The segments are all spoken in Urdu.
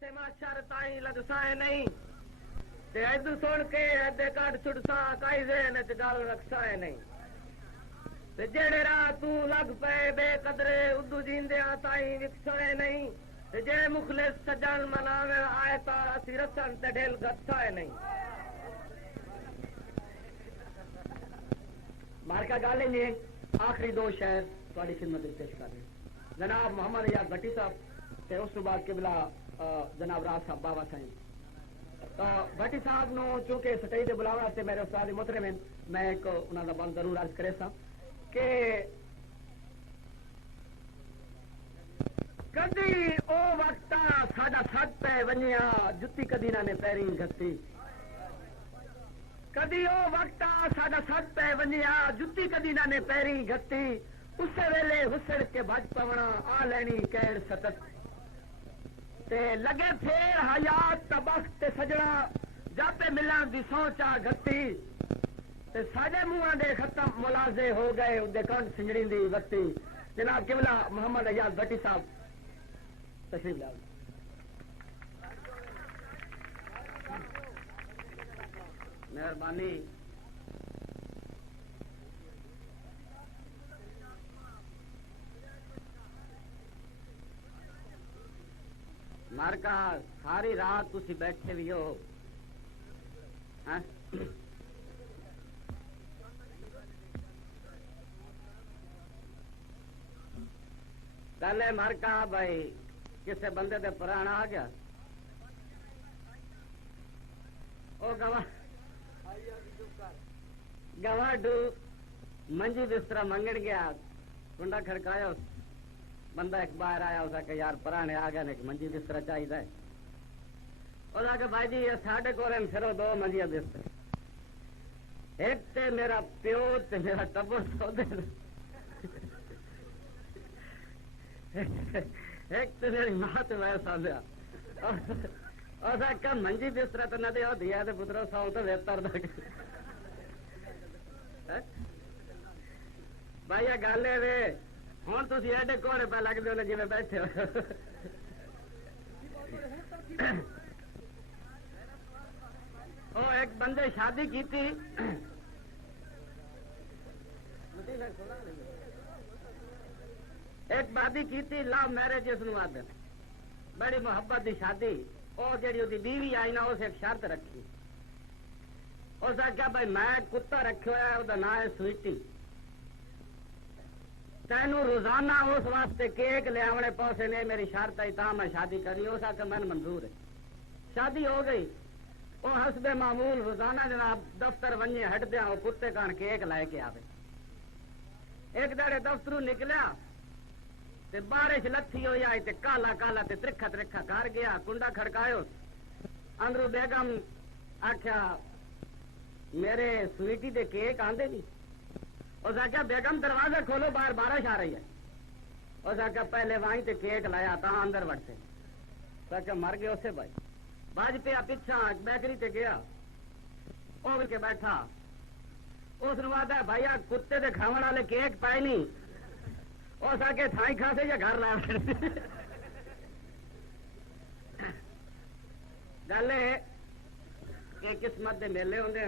سے معاشر تائیں لگسائے نہیں تے ادو سن کے ادے کٹ چھڑسا کائی ذہن وچ گل رکھسائے نہیں تے جڑے راہ تو لگ پے بے قدرے ادو جیندیاں تائیں وکسائے نہیں تے جے مخلص سجن مناوے آئے تا اسی رسن تے ڈھل گسائے نہیں. مارکا گل نہیں آخری دو شعر تھوڑی خدمت میں پیش کر رہے ہیں. جناب محمد یار بھٹی صاحب تے اس بعد قبلہ جناب راز صاحب بابا سائیں. بھٹی صاحب نو چونکہ سٹیج دے بلاوا واسطے میرے استاد محترم ہیں میں ایک انہاں دا بند ضرور عرض کرے سا کہ کدی او وقت ساڈا سٹ پہ ونیا جتی کدی نہ نے پیری گھتی کدی او وقت ساڈا سٹ پہ ونیا جتی کدی نہ نے پیری گھتی اسے ویلے حسڑ کے بج پونا آ لینی کیڑ ستت تے لگے پھر حیات تبخت تے سجنا جاپے ملان دی سوچا گھتی تے ساجے منہ دے ختم ملازے ہو گئے اندے کنڈ سنجڑی دی وقتی. جناب قبلہ محمد ایاز بھٹی صاحب تشریف لے مہربانی. مارکا ساری رات تسی بیٹھے بھی ہو پہلے مارکا بھائی کسے بندے دے پرانا آ گیا او گواہ ڈو منجی بستر منگن گیا کنڈا کھڑکایا بندہ ایک باہر آیا اس کہ یار پرانے آ گئے ایک منجی بستر چاہیے. اس کہ بھائی جی یہ ساڈے کول صرف دو منجیاں بستر ایک تے میرا پیو تے میرا ٹبر سودے ایک تے میری ماں تے میں سودیا اس کہ منجی بستر تو نہ دیا دیا تے پترو سو تو بہتر بھائی یہ گل ہے ہوں تھی ایڈے کوڑے پہ لگتے ہو جی بیٹھے ہو. وہ ایک بندے شادی کی تھی ایک بادی کی تھی لو میرج اس بڑی محبت دی شادی. وہ جی بیوی آئی نا اس ایک شرط رکھی اس آخیا بھائی میں کتا رکھا ہوا وہ نام ہے سویٹی تینوں روزانہ اس واسطے کیک لیا پوسے نے میری شرط آئی تا میں شادی کری. اس آ کے میں منظور ہے. شادی ہو گئی. وہ حسب معمول روزانہ جناب دفتر ونجے ہٹ دیا وہ کتے کان کیک لے کے آئے. ایک دڑے دفتروں نکلیا تے بارش لتھی ہوئی آئی تے کالا کالا تے ترکھا ترکھا کر گیا. کنڈا کھڑکاؤ اندرو بیگم آخیا میرے سویٹی دے کیک آندے نہیں. اس آخیا بیگم دروازہ کھولو باہر بارش آ رہی ہے. اس آخیا پہلے وہیں تے کیک لایا تا اندر وڑتے. اس آخیا مر گئے اسے بھائی باج پیا پچھا بیکری تے گیا وہ کے بیٹھا اس آتا بھائی کتے دے کھاون والے کیک پائے نہیں. اس آ کے تھائی کھاسے یا گھر لا گل کہ قسمت دے میلے ہوندے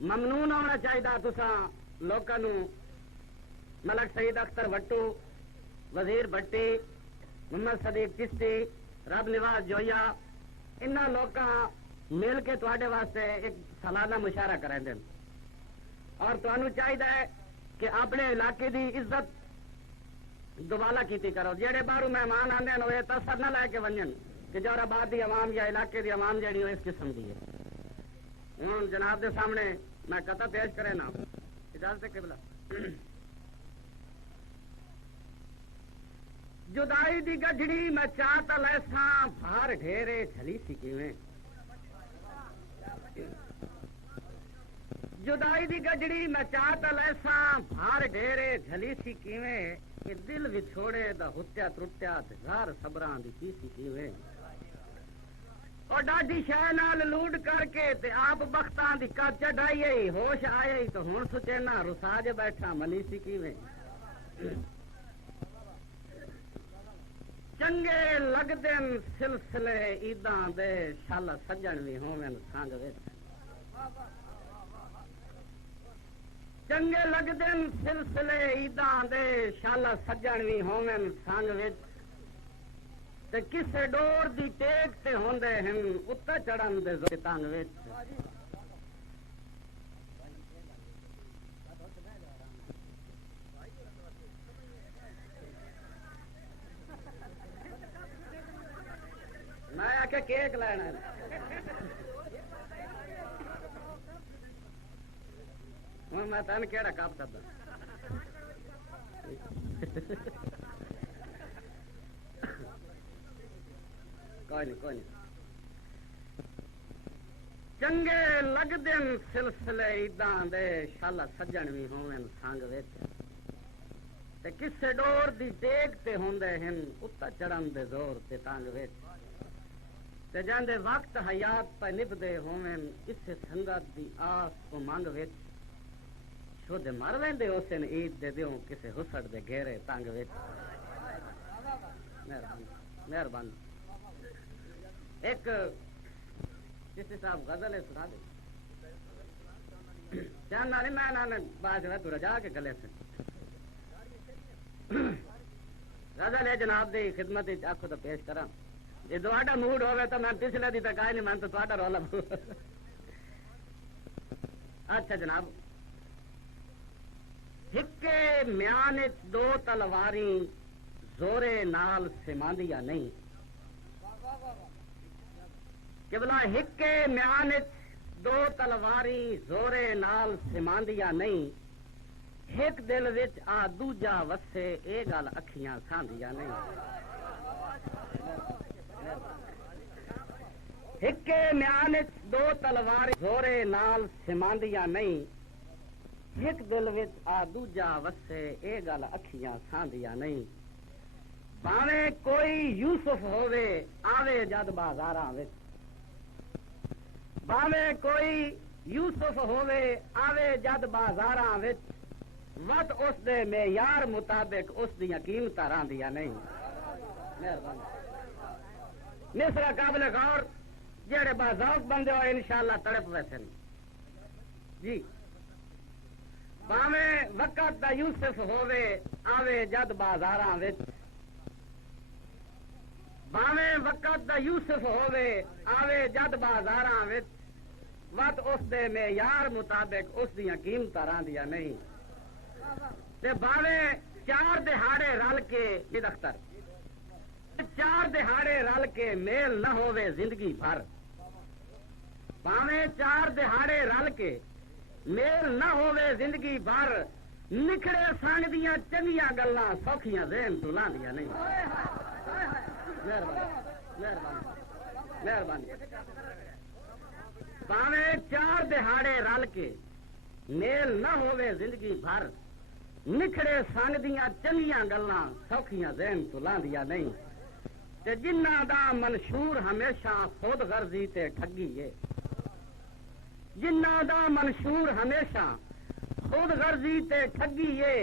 ممنون ہونا چاہیے. تساں لوکاں ملک سعید اختر وٹو وزیر بٹی محمد صدیق چشتی رب نواز جویا انہاں لوکاں مل کے تواڈے واسطے ایک سالانہ مشاعرہ کریں دین اور تانوں چاہیے کہ اپنے علاقے دی عزت دوبالا کیتی کرو. جہے باہروں مہمان آندے ہیں وہ تاثر نہ لے کے ونجن کہ جور آباد دی عوام یا علاقے دی عوام جہی اس قسم دی ہے. ہوں جناب دے سامنے میں قطع پیش کرے نا اجازت قبلہ. جدائی دی گجڑی میں چاہتا لیساں بھار ڈھیرے جھلی سی کیویں. جدائی دی گجڑی میں چاہتا لیساں بھار ڈھیرے جھلی سی کیویں کہ دل وچھوڑے دا ہتیا ترٹیا تے گھر صبراں دی کی سی کیویں. اور ڈاڈی شہ نال لوڈ کر کے تے آپ بختاں دی کچ چڑھائی ہوش آئے تو ہن سچینا رساج بیٹھا منی سی کیویں. چنگے لگدے سلسلے عیداں دے شال سجن بھی ہوویں سنگ وچ چنگے لگدے سلسلے عیداں دے شال سجن بھی ہوویں سنگ وچ تے کسے ڈور دی ٹیک تے ہوندے ہن اُتے چڑھن دے تنگ وچ میں آ کے کیک لینا ہوں میں تین کہڑا کپ کردا کوئی نہیں چنگے لگدے سلسلے عیداں دے شال سجن بھی ہوویں سنگ وچ تے کسے ڈور دی ٹیک تے ہوندے ہن اُتے چڑھن دے زور تے تنگ وچ تے جاندے وقت حیات پہ نبدے ہوویں اسے سنگت دی آس کو منگ وچ شود مر ویندے اسن عید دے دیوں کسے حسد دے گھیرے تنگ وچ مہربانی ایک کسی صاحب غزل ہے سنا دے چاہنا نہیں میں نہ بات ہے تو رجا کے گلے سے غزل ہے جناب دی خدمت آخو تو پیش کراں یہ تہاڈا موڈ ہوگا تو میں پچھلے دی تک آئی نہیں من تو تہاڈا رولا اچھا جناب ہکے میان دو تلواری زورے نال سماندیا نہیں قبلہ ہکے میان دو تلواری زورے نال سماندیا نہیں ایک دل وچ آ دوجا وسے اے گل اکھیاں ساندیا نہیں ہکے میان دو تلواری زورے نال سماندیا نہیں ایک دل وچ آ دوجا وسے اے گل اکھیاں ساندیا نہیں باویں کوئی یوسف ہووے آوے جد بازاراں وچ باویں کوئی یوسف ہووے آوے جد بازاراں وچ وت اس دے معیار مطابق اس دیاں قیمتاں راندیاں نہیں مہربانی مصرا قابل غور جڑے باذوق بندے ہوئے انشاءاللہ تڑپ ویسے جی باویں وقت دا یوسف ہووے آوے جد بازاراں وچ باویں وقت دا یوسف ہووے آوے جد بازاراں وچ وت اس دے معیار مطابق اس دیاں قیمتاں راندیاں نہیں تے باویں چار دہاڑے رل کے اختر چار دہاڑے رل کے میل نہ ہووے زندگی بھر باویں چار دہاڑے رل کے میل نہ ہووے زندگی بھر نکھڑے سنگ دیاں چنگیاں گلاں سوکھیاں ذہن تو لاندیاں نہیں مہربانی باویں چار دہاڑے رل کے میل نہ ہووے زندگی بھر نکھڑے سنگ دیاں چنگیاں گلاں سوکھیاں ذہن تو لاندیاں نہیں تے جنہاں دا منشور ہمیشہ خود غرضی تے ٹھگی ہے جنہاں دا منشور ہمیشہ خود غرضی تے ٹھگی ہے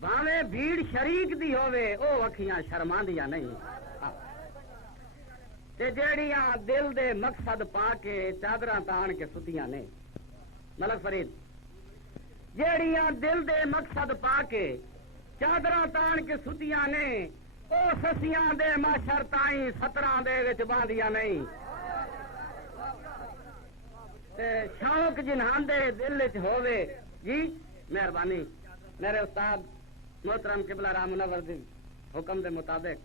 باویں بھیڑ شریک دی ہووے او اکھیاں شرماندیاں نہیں تے جیڑیاں دل دے مقصد پا کے چادراں تان کے ستیاں نے ملک فرید جیڑیاں دل دے مقصد پا کے چادراں تان کے ستیاں نے او سسیاں دے معاشر تائیں ستراں دے وچ باندیاں نہیں تے شوق جنہاں دے دل وچ ہووے جی مہربانی میرے استاد محترم قبلہ رام منور دی حکم دے مطابق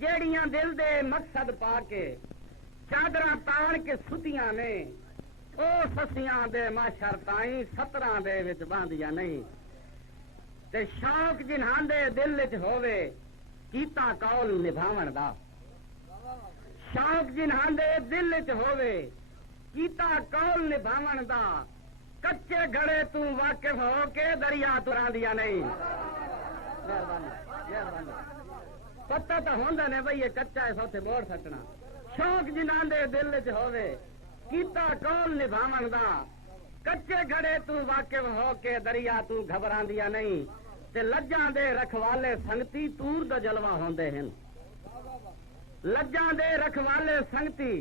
جیڑیاں دل دے مقصد پا کے چادراں تان کے ستیاں نے او سسیاں دے معاشر تائیں ستراں دے وچ باندیاں نہیں تے شوق جنہاں دے دل وچ ہووے کیتا قول نبھاون دا شوق جنہاں دے دل وچ ہووے کیتا قول نبھاون دا کچے گھڑے تو واقف ہو کے دریا تو راندیاں نہیں مہربانی پتہ تو ہوندا نے بھئی یہ کچا ہے سوتے موڑ سٹنا شوق جنہاں دے دل وچ ہووے کیتا قول نبھاون دا کچے گھڑے تو واقف ہو کے دریا تو گھبراندیاں نہیں تے لجاں دے رکھوالے سنگتی تور دا جلوہ ہوندے ہیں لجاں دے رکھوالے سنگتی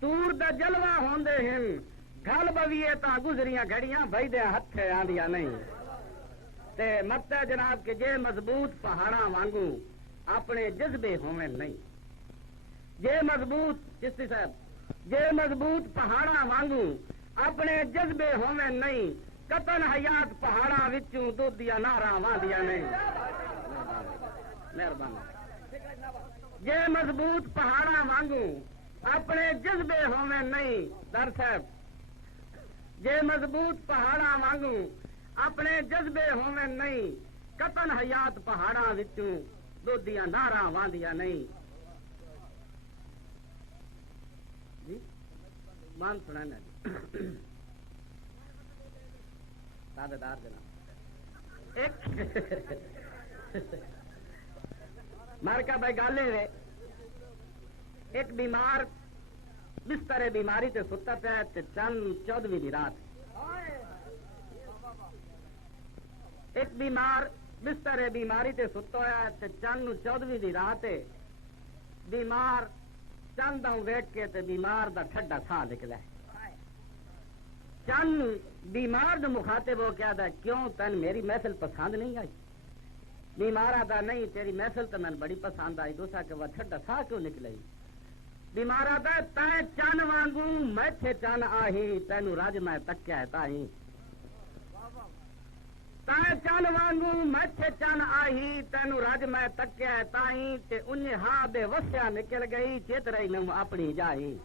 تور دا جلوہ ہوندے ہیں گل بویے تا گزریاں گھڑیاں بھائی دے ہتھے آندیاں نہیں تے مت جناب کہ جے مضبوط پہاڑاں وانگو اپنے جذبے ہوویں نہیں جے مضبوط چشتی صاحب جے مضبوط پہاڑاں وانگو اپنے جذبے ہوویں نہیں قطن حیات پہاڑاں وچوں دودھ دیا نہراں واندیاں نہیں مہربانی جے مضبوط پہاڑاں وانگو اپنے جذبے ہوویں نہیں در صاحب جے مضبوط پہاڑاں وانگو اپنے جذبے ہوویں نہیں قطن حیات پہاڑاں وچوں دودھ دیا نہراں واندیاں نہیں جی مان سنانا جی دار جناب ایک مارکا بھائی گالے رے ایک بیمار بستر بیماری تے ستا پیا تے چند 14ویں دی رات ایک بیمار بستر بیماری تے ستا ہوا تے چند 14ویں دی رات بیمار چند ویک کے تے بیمار دا ٹھڈا سا نکلا چند بیمار جو مخاطب ہو کیا تھا کیوں تن میری محفل پسند نہیں آئی بیمار آتا نہیں تیری محفل تو میں بڑی پسند آئی دوسرا کہ وہ ٹھڈا سا کیوں نکلے بیمار آتا تے چن وانگو میٹھے چن آہی تینو رج میں تکیا ہے تاہی تے چن وانگو میٹھے چن آہی تینو رج میں تکیا ہے تاہی تے انہیں ہاں بے وسیا نکل گئی چیت رہی میں اپنی جائی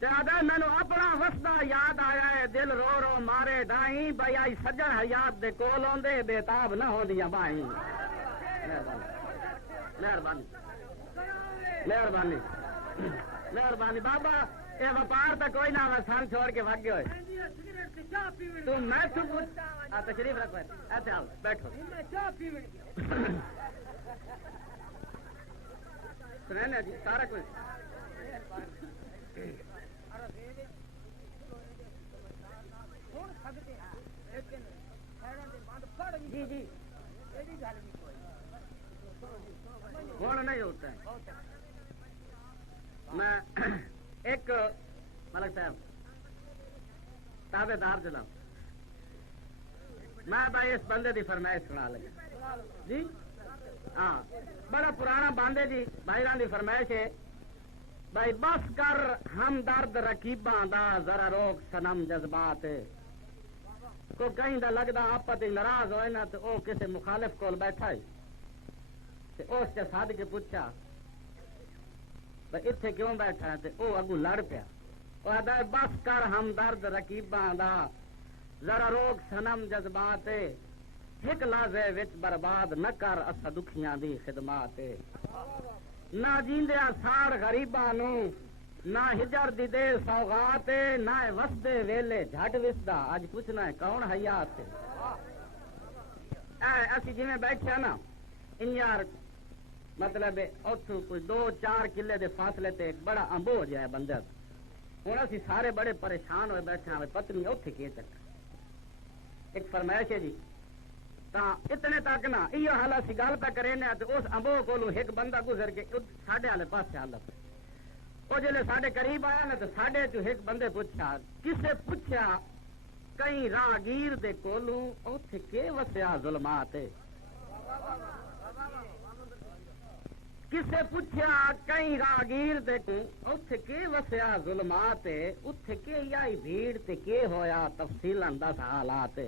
مینو اپنا وسدا یاد آیا ہے دل رو رو مارے ڈائی بھائی آئی سجن حیات دے کول آندے بےتاب نہ ہوندیاں بائی مہربانی مہربانی مہربانی بابا یہ وپار تو کوئی نہ میں سن چھوڑ کے بھاگے ہوئے تو میں تشریف رکھو ایسے آؤ بیٹھو سنیں جی سارا کچھ جی جی ہوں نہیں ہوتا ہے میں ایک ملک صاحب تابے دار جناب میں بھائی اس بندے دی فرمائش سنا لگا جی ہاں بڑا پرانا باندے جی بھائی ران دی فرمائش ہے بھائی بس کر ہم درد رکیباں دا ذرا روک سنم جذبات کو کہیں دا لگدا آپت ناراض ہوئے نا تو او کسی مخالف کول بیٹھا ہی تے اس کے ساتھ کے پوچھا بھائی اتنے کیوں بیٹھا ہے تے او اگو لڑ پیا او آدھا بس کر ہم درد رکیباں دا ذرا روک سنم جذبات ایک لازے وچ برباد نہ کر اسا دکھیاں دی خدمات نہ جیندیا ساڑ غریباں نو نہ ہجر دی دے سوغات نہ وسدے ویلے جھٹ وسدا اج پوچھنا ہے کون حیات اسی جویں بیٹھے نا ان یار مطلب اتھوں کوئی 2-4 کلے دے فاصلے تے ایک بڑا امبو جائے بندہ ہوں اسی سارے بڑے پریشان ہوئے بیٹھے ہیں پتنی اتھے کی چکر ایک فرمائش ہے جی تا اتنے تک نا یہ حال اسی گل پہ کرے نا تو اس امبو کولو ایک بندہ گزر کے ساڈے والے پاسے حالت وہ جلے ساڈے قریب آیا نا تو ساڈے چ ایک بندے پوچھا کسے پوچھا کئی راگیر دے کولو اوتھے کے وسیا ظلمات کسے پوچھا کئی راگیر دے کو اوتھے کے وسیا ظلمات اوتھے کے آئی بھیڑ تے کے ہویا تفصیلاً دس حالات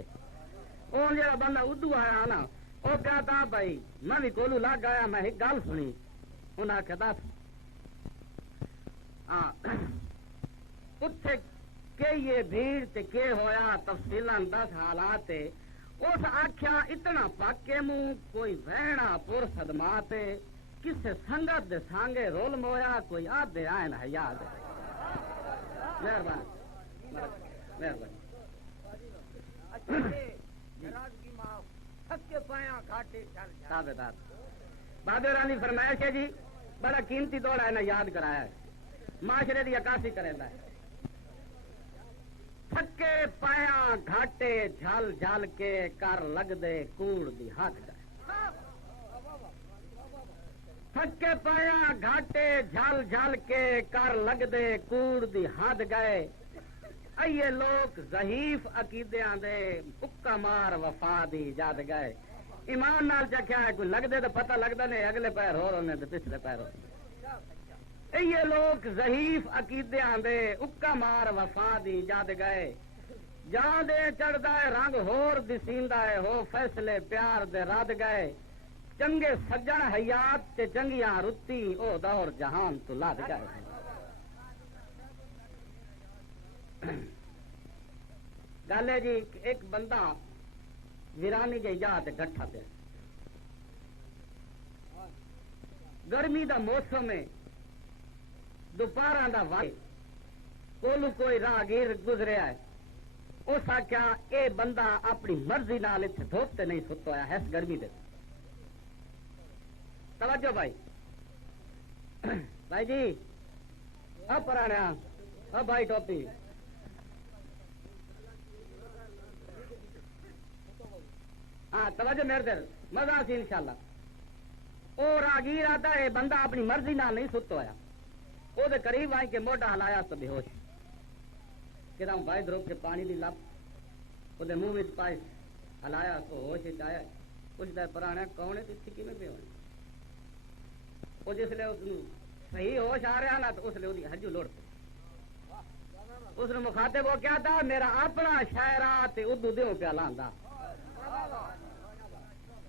وہ جا بندہ ادو آیا نا وہ کہتا بھائی میں بھی کولو لگ آیا میں ایک گل سنی انہیں آخیا دس اتھے کہ یہ بھیڑ تے کے ہویا تفصیلاً دس حالات اس آخیا اتنا پاکے منہ کوئی وہنا پور صدمات کسے سنگت دے سانگے رول مویا کوئی آدھے آئین حیات مہربانی مہربانی بابے رانی فرمائش ہے جی بڑا قیمتی دوڑا ہے نا یاد کرایا ہے معاشرے کی عکاسی کرے ہے تھکے پایا گھاٹے جھل جھل کے کر لگ دے کوڑ دی حد گئے تھکے پایا گھاٹے جھل جھل کے کر لگ دے کوڑ دی حد گئے ایے لوگ ضعیف عقیدیاں دے حکا مار وفا دی جد گئے ایمان نال چکھیا ہے کوئی لگ دے تو پتہ لگدا نہیں اگلے پیر ہو رہے تے پچھلے پیر ہو یہ لوگ ضعیف عقیدیاں دے اکا مار وفا دی جد گئے جان دے چڑھدا ہے رنگ ہور دسیندا ہے ہو فیصلے پیار دے رد گئے چنگے سجن حیات تے چنگیاں رتی او دور جہان تو لد گئے گل ہے جی ایک بندہ ویرانی جی جا تے گٹھا پہ گرمی دا موسم ہے دوپہر دا وقت کولو کوئی راہگیر گزریا ہے اس آخیا اے بندہ اپنی مرضی نال اتنے دھوپ نہیں ستا ہوا ہے اس گرمی دے توجہ بھائی بھائی جی اب پرانا اب بھائی ٹوپی ہاں توجہ میرے دل مزہ سی انشاءاللہ وہ راہگیر آتا ہے بندہ اپنی مرضی نال نہیں ستا ہوا وہ قریب آئی کے موڈا ہلایا تو بے ہوش کہ بھائی دروک کے پانی دی لپ وہ منہ پائے ہلایا تو ہوش آیا پوچھتا ہے پرانا کون ہے تو کی میں پہ ہونے وہ جس لیے اس صحیح ہوش آ رہا نا تو اس لیے وہ ہجو لوڑ پہ اس نے مخاطب وہ کیا تھا میرا اپنا شاعرہ تے ادو دیوں پہ لاندا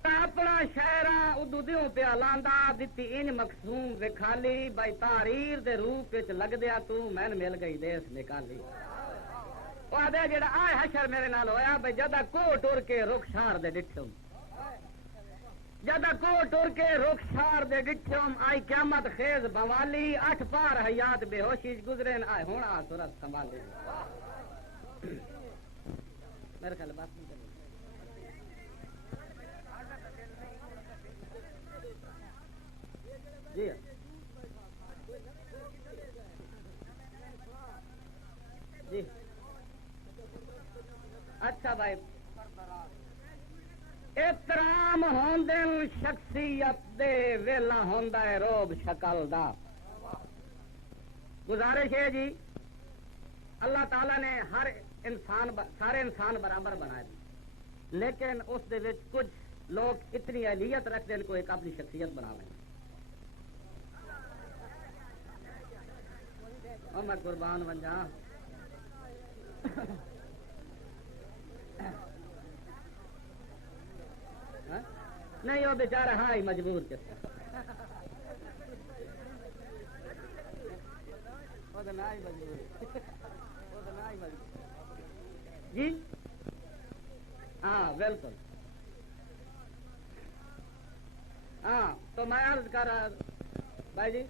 اپنا شاعرہ ادو دیوں پہ لاندا دتی ان مقصوم وکھالی بائی تحریر دے روپ وچ لگ دیا تو مین مل گئی دیس نکالی وہ آدھے جڑا آئے حشر میرے نال ہویا بھائی جدا کو ٹر کے رخسار دے ڈٹھم جدا کو ٹر کے رخسار دے ڈٹھم آئی قیامت خیز بوالی 8 پار حیات بے ہوشی گزرین آئے ہونا صورت سنبھالی میرے خیال بات نہیں کریں جی جی اچھا بھائی احترام ہوندن شخصیت دے ویلا ہوندا ہے روب شکل دا گزارش ہے جی اللہ تعالیٰ نے ہر انسان سارے انسان برابر بنائے لیکن اس دے وچ کچھ لوگ اتنی اہلیت رکھتے ہیں کو ایک اپنی شخصیت بنا لیں میں قربان بن جا نہیں وہ بیچارہ ہاں ہی مجبور کے جی ہاں بالکل ہاں تو میں عرض کر رہا بھائی جی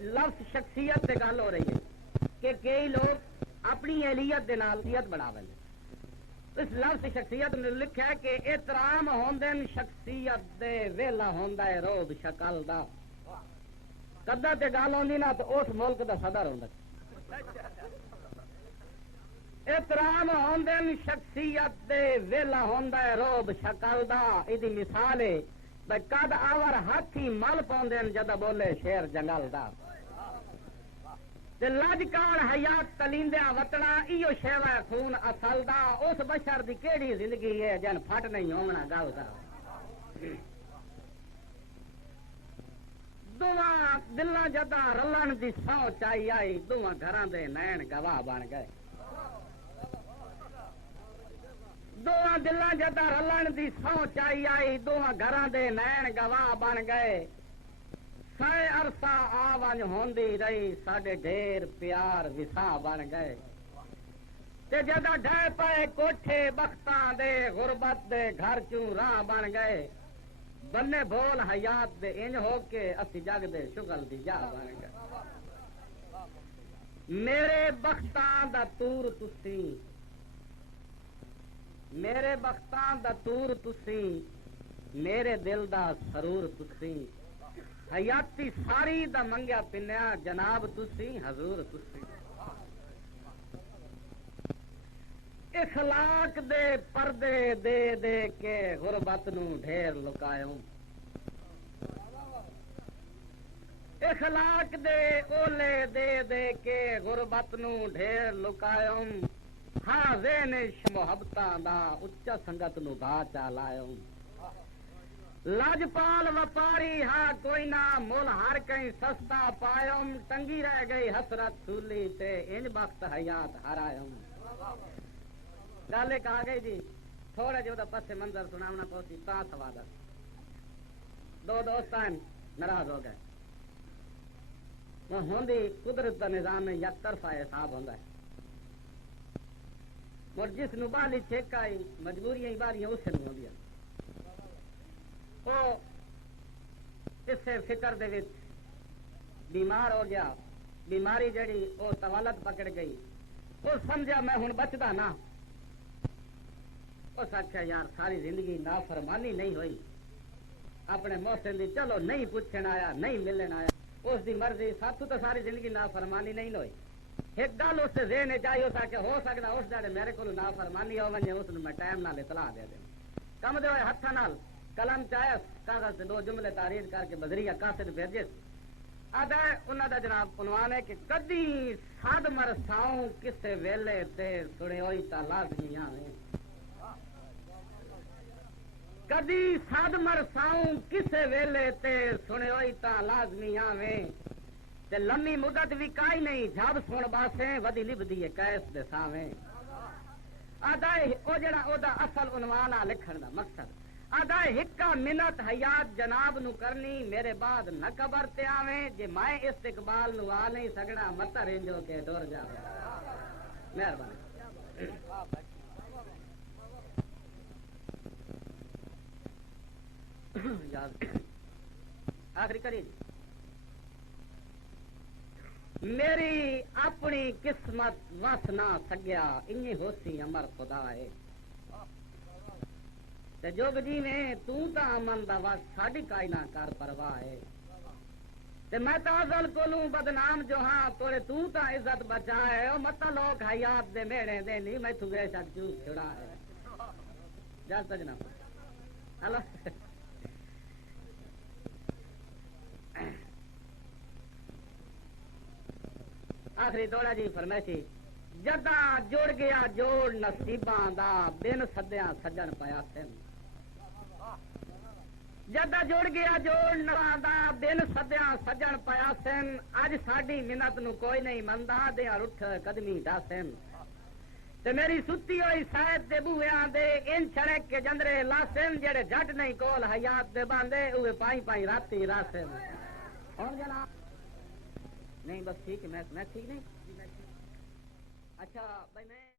لفظ شخصیت سے گل ہو رہی ہے کہ کئی لوگ اپنی اہلیت دے نال شخصیت بنا لیں اس لفظ شخصیت نے لکھا ہے کہ احترام ہوندن شخصیت دے ویلا ہوندا ہے روب شکل دا کدا تے گل ہوندی نا تو اس ملک دا صدر ہوندا احترام ہوندن شخصیت دے ویلا ہوندا ہے روب شکل دا ایدی مثال ہے کد آور ہاتھی مل پاؤں جدا بولے شیر جنگل دا لج کال حیات تلیندیا وطنا ایو شیوا خون اصل دا اس بشر دی کیڑی زندگی ہے جن پھٹ نہیں ہونا گل دا دواں دلاں جدا رلن دی سو چائی آئی دواں گھراں دے نین گواہ بن گئے دواں دلاں جدا رلن دی سو چائی آئی دواں گھراں دے نین گواہ بن گئے سائے عرصہ آونج ہوندی رہی ساڈے ڈھیر پیار وسا بن گئے تے جدا ڈھے پائے کوٹھے بختاں دے غربت دے گھر چوں راہ بن گئے بنے بول حیات دے انج ہو کے اسی جگ دے شغل دی جا بن گئے میرے بختاں دا تور تسی میرے بختاں دا تور تسی میرے دل دا سرور تسی حیاتی ساری دا منگیا پنیا جناب تسی حضور تسی اخلاق دے پردے دے دے کے غربت نو ڈھیر لکایوں اخلاق دے اولے دے دے کے غربت نو ڈھیر لکایوں ہاں زین محبتاں دا اچا سنگت نو با چا لایوں لاجپال وپاری ہاں کوئی نہ مول ہر کہیں سستا پایوں ٹنگی رہ گئی حسرت سولی تے انج بخت حیات ہرایوں گل ایک آ گئی جی تھوڑا جو دا پس منظر سناونا پوسی تا سوادہ دو دوستان ناراض ہو گئے وہ ہوندی قدرت دا نظام میں یک طرفہ حساب ہوندا ہے اور جس نو بالی چھک آئی مجبوریاں باریاں اسے نو ہوندیاں وہ اس سے فکر دے وچ بیمار ہو گیا بیماری جڑی وہ طوالت پکڑ گئی وہ سمجھا میں ہن بچدا نا اس آخیا یار ساری زندگی نافرمانی نہیں ہوئی اپنے محسن دی چلو نہیں پوچھن آیا نہیں ملن آیا اس دی مرضی ساتھ تو ساری زندگی نافرمانی نہیں ہوئی ایک گل اس ذہن چاہیے تھا کہ ہو سکتا اس جڑے میرے کو نافرمانی ہو ونجے اس میں ٹائم نال اطلاع دے دیں کم دے ہوئے ہاتھاں نال قلم چاہے کاغذ سے دو جملے تحریر کر کے بدریہ قاصد بھیجے آدھا انہوں دا جناب عنوان ہے کہ کدی ساد مرساؤں کسے ویلے تے سنے ہوئی تا لازمی آویں کدی ساد مرساؤں کسے ویلے تے سنے ہوئی تا لازمی آویں تے لمبی مدت بھی کائی نہیں جب سن باسیں ودی لبدی ہے کیس دے ساویں آدھا او جڑا او دا اصل عنوان آ لکھن دا مقصد آدھا ہکا منت حیات جناب نو کرنی میرے بعد نہ قبر تے آویں جے میں استقبال نو آ نہیں سکنا مت رنجو کے ڈر جاویں مہربانی آخری کری جی میری اپنی قسمت وس نہ سگیا انہی ہوسی امر خدا ہے تے جوگ جی میں تو تا امن دا وس ساڈی کائی نہ کر پرواہ ہے تے میں تا ازل کولوں بدنام جو ہاں تورے تو تا عزت بچا ہے او مت لوگ حیات دے میڑے دے نہیں میں تو بے شک چوس چھڑا ہے جانتا جناب ہلو آخری دوڑا جی فرمائشی جدا جوڑ گیا جوڑ نصیباں دا بن سدیاں سجن پیا سن جدا جوڑ گیا جوڑ نواں دا بن سدیاں سجن پیا سن اج ساڈی منت نو کوئی نہیں مندا دیاں رٹھ قدمی ڈاسن تے میری ستی ہوئی سائد دے بوہیاں دے ان چھڑک کے جندرے لاسن جڑے جٹ نہیں کول حیات دے باندے اوے پائی پائی راتی راسن اور جناب نہیں بس ٹھیک ہے میں ٹھیک نہیں اچھا بھائی میں